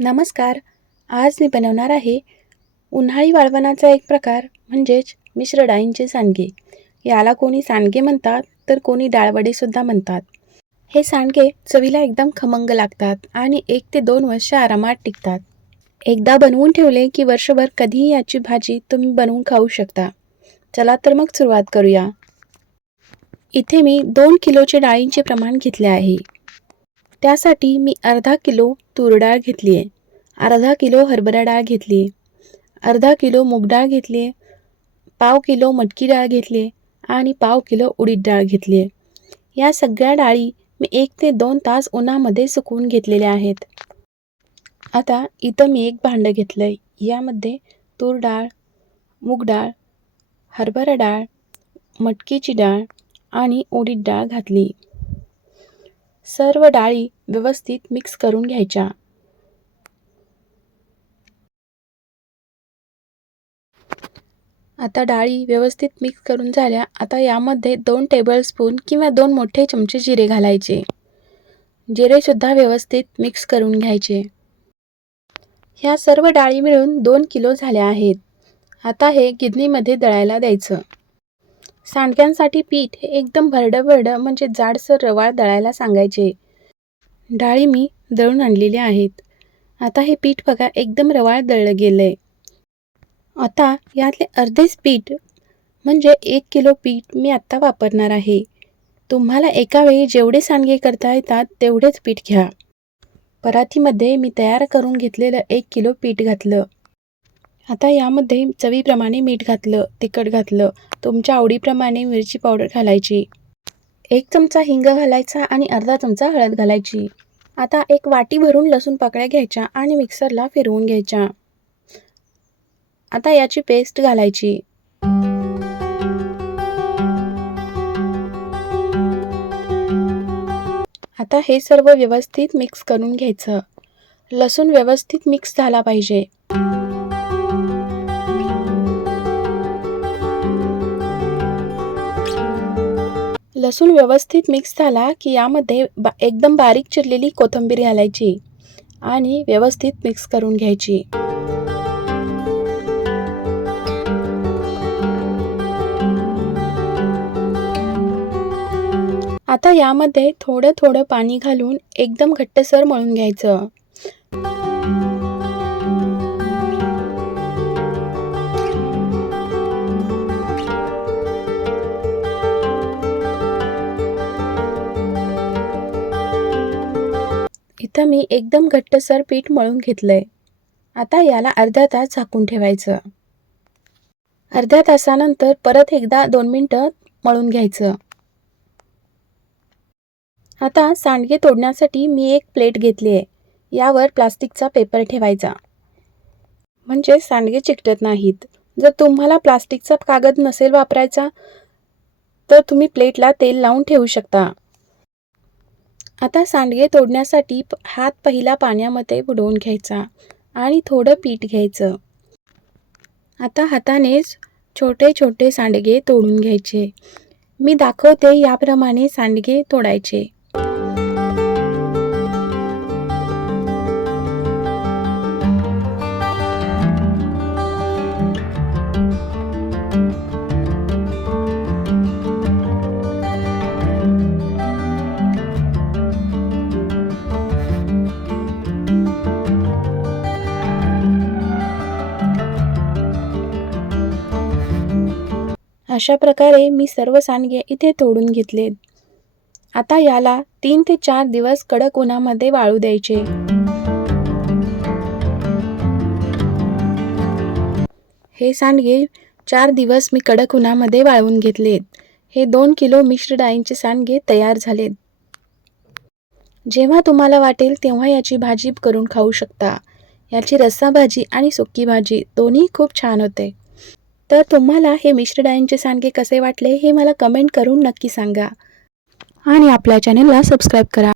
नमस्कार. आज मी बनवणार आहे उन्हाळी वाळवणाचा एक प्रकार म्हणजेच मिश्र डाळींचे सांडगे. याला कोणी सांडगे म्हणतात तर कोणी डाळवडेसुद्धा म्हणतात. हे सांडगे चवीला एकदम खमंग लागतात आणि एक ते दोन वर्ष आरामात टिकतात. एकदा बनवून ठेवले की वर्षभर कधीही याची भाजी तुम्ही बनवून खाऊ शकता. चला तर मग सुरुवात करूया. इथे मी दोन किलोचे डाळींचे प्रमाण घेतले आहे. त्यासाठी मी अर्धा किलो तूर डाळ घेतली आहे. अर्धा किलो हरभरा डाळ घेतली आहे. अर्धा किलो मूग डाळ घेतली आहे. पाव किलो मटकी डाळ घेतली आहे आणि पाव किलो उडीद डाळ घेतली आहे. या सगळ्या डाळी मी एक ते दोन तास उन्हामध्ये सुकवून घेतलेल्या आहेत. आता इथं मी एक भांडं घेतलं आहे यामध्ये तूर डाळ मूग डाळ हरभरा डाळ मटकीची डाळ आणि उडीद डाळ घातली. सर्व डाळी व्यवस्थित मिक्स करून घ्यायच्या. आता डाळी व्यवस्थित मिक्स करून झाल्या. आता यामध्ये दोन टेबलस्पून किंवा दोन मोठे चमचे जिरे घालायचे. जिरेसुद्धा व्यवस्थित मिक्स करून घ्यायचे. ह्या सर्व डाळी मिळून दोन किलो झाल्या आहेत. आता हे गिरणीमध्ये दळायला द्यायचं. सांडग्यांसाठी पीठ हे एकदम भरडं भरडं म्हणजे जाडसर रवाळ दळायला सांगायचे. डाळी मी दळून आणलेल्या आहेत. आता हे पीठ बघा एकदम रवाळ दळलं गेलं आहे आता यातले अर्धेच पीठ म्हणजे एक किलो पीठ मी आत्ता वापरणार आहे. तुम्हाला एका वेळी जेवढे सांडगे करता येतात तेवढेच पीठ घ्या. परातीमध्ये मी तयार करून घेतलेलं एक किलो पीठ घातलं. आता यामध्ये चवीप्रमाणे मीठ घातलं तिखट घातलं तुमच्या आवडीप्रमाणे मिरची पावडर घालायची. एक चमचा हिंग घालायचा आणि अर्धा चमचा हळद घालायची. आता एक वाटी भरून लसूण पाकळ्या घ्यायच्या आणि मिक्सरला फिरवून घ्यायच्या. आता याची पेस्ट घालायची. आता हे सर्व व्यवस्थित मिक्स करून घ्यायचं. लसूण व्यवस्थित मिक्स झाला पाहिजे. लसूण व्यवस्थित मिक्स झाला की यामध्ये बा एकदम बारीक चिरलेली कोथिंबीर घालायची आणि व्यवस्थित मिक्स करून घ्यायची. आता यामध्ये थोडं थोडं पाणी घालून एकदम घट्टसर मळून घ्यायचं. इथं मी एकदम घट्टसर पीठ मळून घेतलंय. आता याला अर्धा तास झाकून ठेवायचं. अर्ध्या तासानंतर परत एकदा दोन मिनटं मळून घ्यायचं. आता सांडगे तोडण्यासाठी मी एक प्लेट घेतली आहे. यावर प्लास्टिकचा पेपर ठेवायचा. म्हणजे सांडगे चिकटत नाहीत. जर तुम्हाला प्लास्टिकचा कागद नसेल वापरायचा तर तुम्ही प्लेटला तेल लावून ठेवू शकता. आता सांडगे तोडण्यासाठी हात पहिला पाण्यामध्ये बुडवून घ्यायचा आणि थोडं पीठ घ्यायचं. आता हातानेच छोटे छोटे सांडगे तोडून घ्यायचे. मी दाखवते याप्रमाणे सांडगे तोडायचे. अशा प्रकारे मी सर्व सांडगे इथे तोडून घेतलेत आता याला तीन ते चार दिवस कडक उन्हामध्ये वाळू द्यायचे. हे सांडगे चार दिवस मी कडक उन्हामध्ये वाळवून घेतलेत हे दोन किलो मिश्र डाळींचे सांडगे तयार झालेत. जेव्हा तुम्हाला वाटेल तेव्हा याची भाजी करून खाऊ शकता. याची रस्सा भाजी आणि सुकी भाजी दोन्ही खूप छान होते. तर तुम्हाला हे मिश्र डाळींचे सांडगे कसे वाटले हे मला कमेंट करून नक्की सांगा. आणि आपल्या चॅनेलला सबस्क्राईब करा.